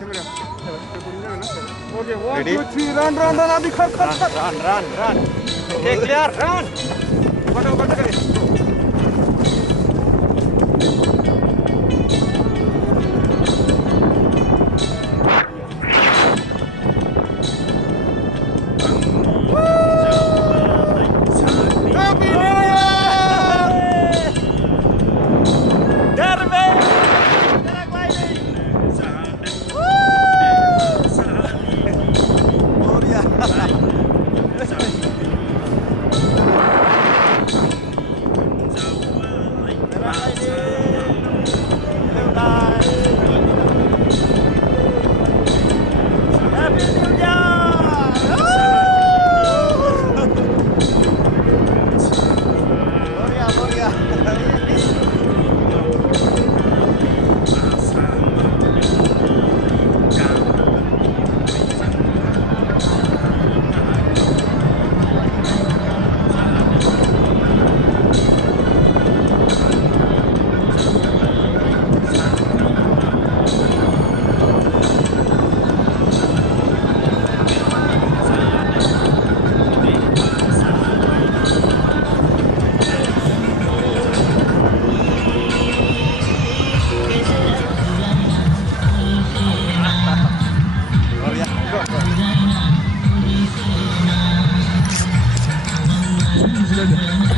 Okay, 1, 2, 3, run, run, run, Abhi, khal, khal, khal. Run. Okay, clear, run. Go. Happy New Year!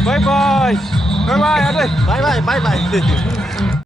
Bye bye. Bye bye, Ade. Bye bye.